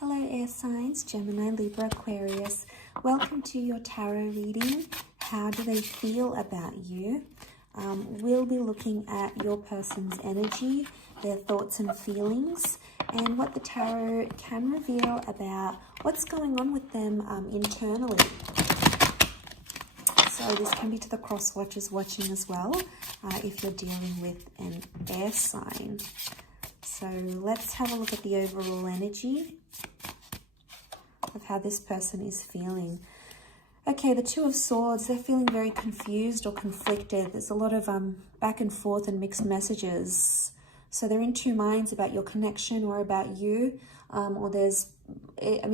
Hello air signs, Gemini, Libra, Aquarius. Welcome to your tarot reading. How do they feel about you? We'll be looking at your person's energy, their thoughts and feelings, and what the tarot can reveal about what's going on with them internally. So this can be to the cross watchers watching as well, if you're dealing with an air sign. So let's have a look at the overall energy of how this person is feeling. Okay, the Two of Swords, they're feeling very confused or conflicted. There's a lot of back and forth and mixed messages. So they're in two minds about your connection or about you. Or there's a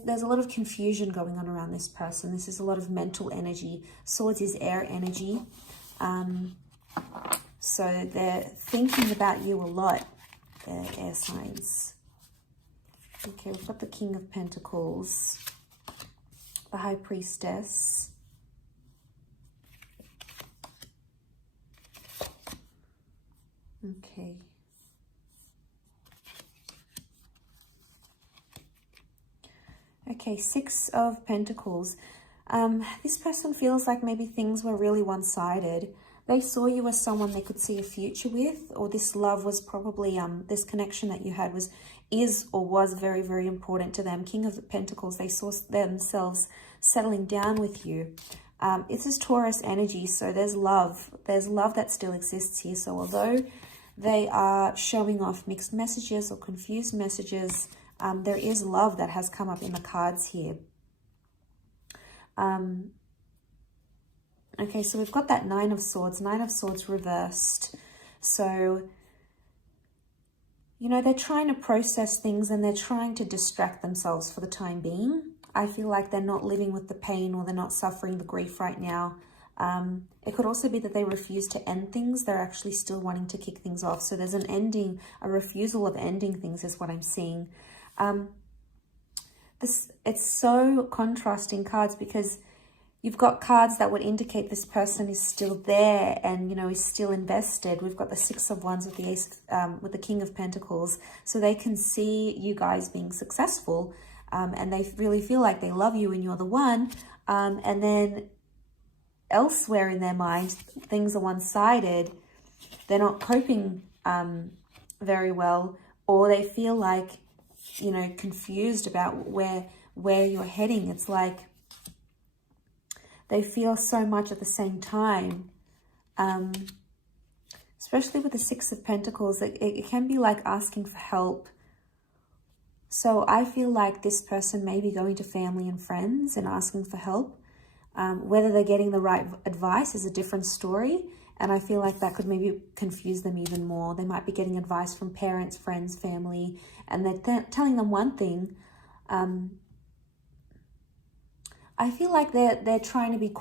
lot of confusion going on around this person. This is a lot of mental energy. Swords is air energy. So they're thinking about you a lot, the air signs. Okay, we've got the King of Pentacles, the High Priestess, okay. Okay, Six of Pentacles. This person feels like maybe things were really one-sided. They saw you as someone they could see a future with, or this love was probably, this connection that you had was very, very important to them. King of Pentacles, they saw themselves settling down with you. This is Taurus energy, so there's love. There's love that still exists here. So although they are showing off mixed messages or confused messages, there is love that has come up in the cards here. Okay, so we've got that Nine of Swords reversed. So, you know, they're trying to process things and they're trying to distract themselves for the time being. I feel like they're not living with the pain or they're not suffering the grief right now. It could also be that they refuse to end things. They're actually still wanting to kick things off. So there's an ending, a refusal of ending things is what I'm seeing. It's so contrasting cards because you've got cards that would indicate this person is still there and, you know, is still invested. We've got the Six of Wands with the with the King of Pentacles. So they can see you guys being successful and they really feel like they love you and you're the one. And then elsewhere in their mind, things are one-sided. They're not coping very well, or they feel like, you know, confused about where you're heading. It's like they feel so much at the same time, especially with the Six of Pentacles. It can be like asking for help. So I feel like this person may be going to family and friends and asking for help. Whether they're getting the right advice is a different story. And I feel like that could maybe confuse them even more. They might be getting advice from parents, friends, family, and they're telling them one thing. I feel like they're trying to be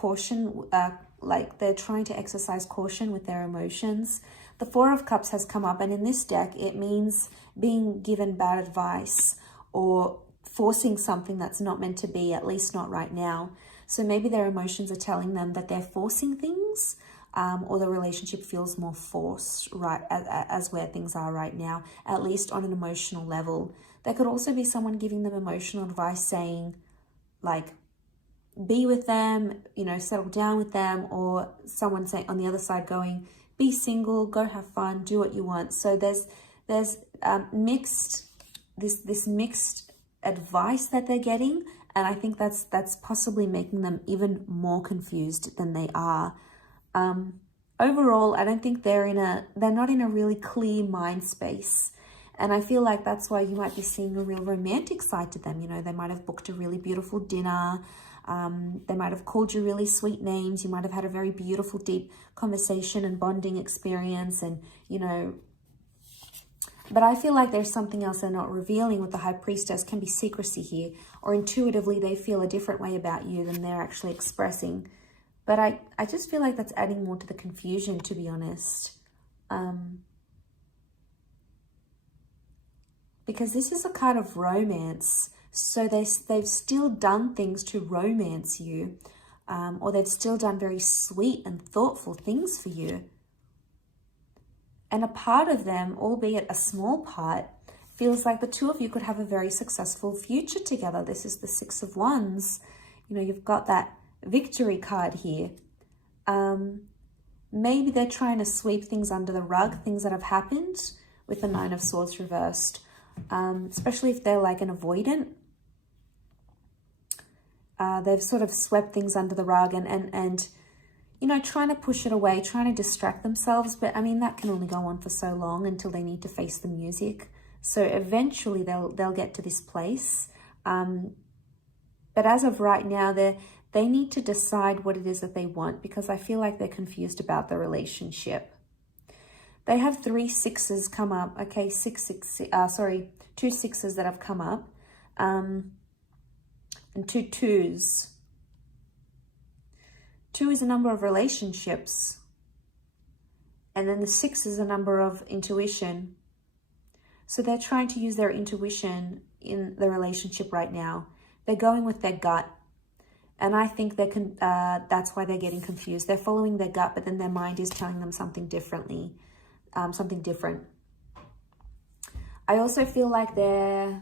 like they're trying to exercise caution with their emotions. The Four of Cups has come up, and in this deck, it means being given bad advice or forcing something that's not meant to be, at least not right now. So maybe their emotions are telling them that they're forcing things, or the relationship feels more forced, right, as where things are right now, at least on an emotional level. There could also be someone giving them emotional advice saying, like, be with them, you know, settle down with them, or someone saying on the other side going, be single, go have fun, do what you want. So there's mixed advice that they're getting, and I think that's possibly making them even more confused than they are. Overall, I don't think they're not in a really clear mind space. And I feel like that's why you might be seeing a real romantic side to them. You know, they might have booked a really beautiful dinner. They might have called you really sweet names. You might have had a very beautiful, deep conversation and bonding experience. And, you know, but I feel like there's something else they're not revealing with the High Priestess. Can be secrecy here, or intuitively they feel a different way about you than they're actually expressing. But I just feel like that's adding more to the confusion, to be honest. Because this is a kind of romance. So they've still done things to romance you. Or they've still done very sweet and thoughtful things for you. And a part of them, albeit a small part, feels like the two of you could have a very successful future together. This is the Six of Wands. You know, you've got that victory card here. Maybe they're trying to sweep things under the rug, things that have happened, with the Nine of Swords reversed. Especially if they're like an avoidant. They've sort of swept things under the rug and you know, trying to push it away, trying to distract themselves. But I mean, that can only go on for so long until they need to face the music. So eventually they'll get to this place. But as of right now, they need to decide what it is that they want, because I feel like they're confused about the relationship. They have 3 sixes come up. Okay, 2 sixes that have come up. And 2 twos. 2 is a number of relationships. And then the 6 is a number of intuition. So they're trying to use their intuition in the relationship right now. They're going with their gut. And I think that's why they're getting confused. They're following their gut, but then their mind is telling them something differently, something different. I also feel like they're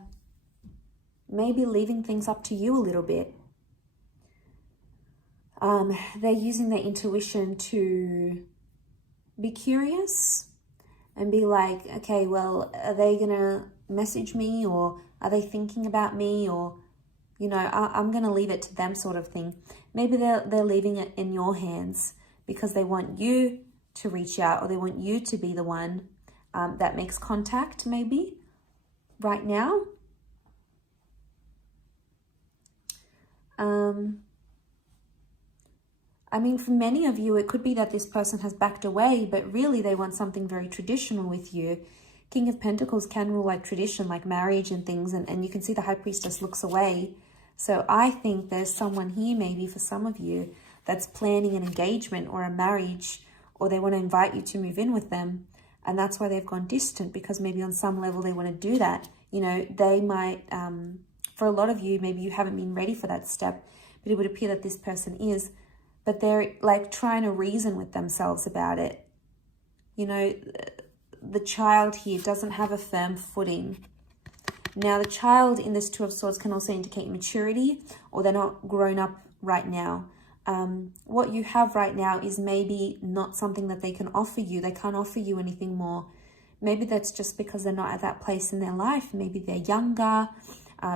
maybe leaving things up to you a little bit. They're using their intuition to be curious and be like, okay, well, are they going to message me, or are they thinking about me, or, you know, I'm going to leave it to them, sort of thing. Maybe they're leaving it in your hands because they want you to reach out, or they want you to be the one that makes contact, maybe, right now. I mean, for many of you, it could be that this person has backed away, but really they want something very traditional with you. King of Pentacles can rule like tradition, like marriage and things, and you can see the High Priestess looks away. So I think there's someone here, maybe for some of you, that's planning an engagement or a marriage, or they want to invite you to move in with them. And that's why they've gone distant, because maybe on some level they want to do that. You know, they might, for a lot of you, maybe you haven't been ready for that step, but it would appear that this person is. But they're like trying to reason with themselves about it. You know, the child here doesn't have a firm footing. Now, the child in this Two of Swords can also indicate maturity, or they're not grown up right now. What you have right now is maybe not something that they can offer you. They can't offer you anything more. Maybe that's just because they're not at that place in their life. Maybe they're younger.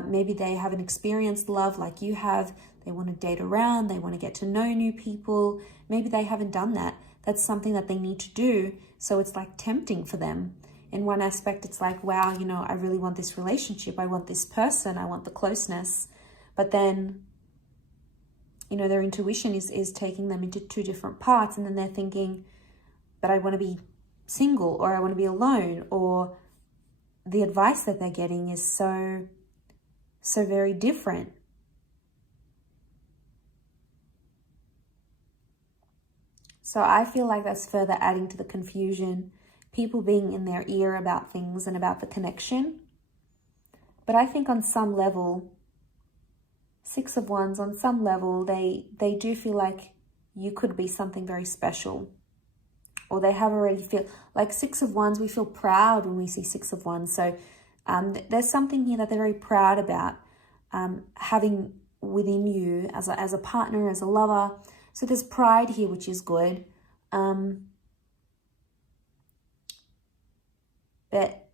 Maybe they haven't experienced love like you have. They want to date around. They want to get to know new people. Maybe they haven't done that. That's something that they need to do. So it's like tempting for them. In one aspect, it's like, wow, you know, I really want this relationship. I want this person. I want the closeness. But then, you know, their intuition is taking them into 2 different parts. And then they're thinking, but I want to be single, or I want to be alone, or the advice that they're getting is so very different. So I feel like that's further adding to the confusion. People being in their ear about things and about the connection. But I think on some level, 6 of Wands, on some level, they do feel like you could be something very special. Or they have already feel like 6 of Wands, we feel proud when we see 6 of Wands. So there's something here that they're very proud about having within you as a partner, as a lover. So there's pride here, which is good. But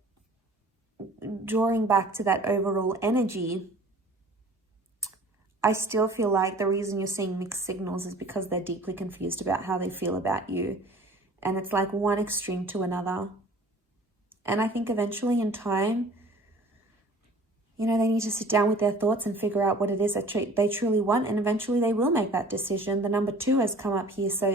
drawing back to that overall energy, I still feel like the reason you're seeing mixed signals is because they're deeply confused about how they feel about you. And it's like one extreme to another. And I think eventually in time, you know, they need to sit down with their thoughts and figure out what it is that they truly want. And eventually they will make that decision. The number 2 has come up here. So,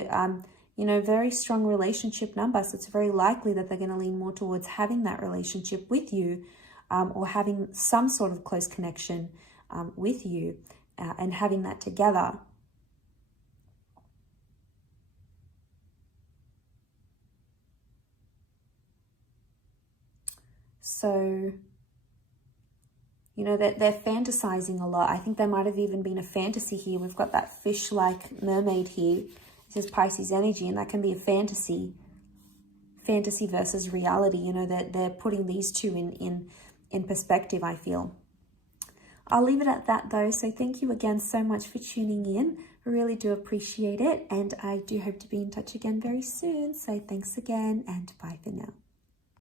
you know, very strong relationship number. So it's very likely that they're going to lean more towards having that relationship with you, or having some sort of close connection with you, and having that together. So, you know, they're fantasizing a lot. I think there might have even been a fantasy here. We've got that fish-like mermaid here. This is Pisces energy, and that can be a fantasy. Fantasy versus reality. You know, they're putting these two in perspective, I feel. I'll leave it at that though. So thank you again so much for tuning in. I really do appreciate it. And I do hope to be in touch again very soon. So thanks again and bye for now.